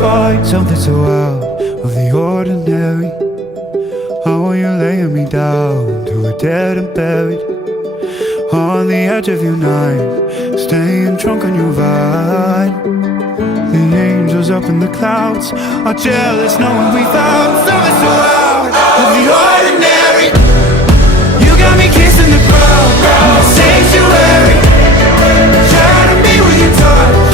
find something so out of the ordinary. How are you laying me down to a dead and buried on the edge of your night, staying drunk on your vine. The angels up in the clouds are jealous knowing we found something so out of the ordinary. You got me kissing the ground in the sanctuary, trying to be with your touch.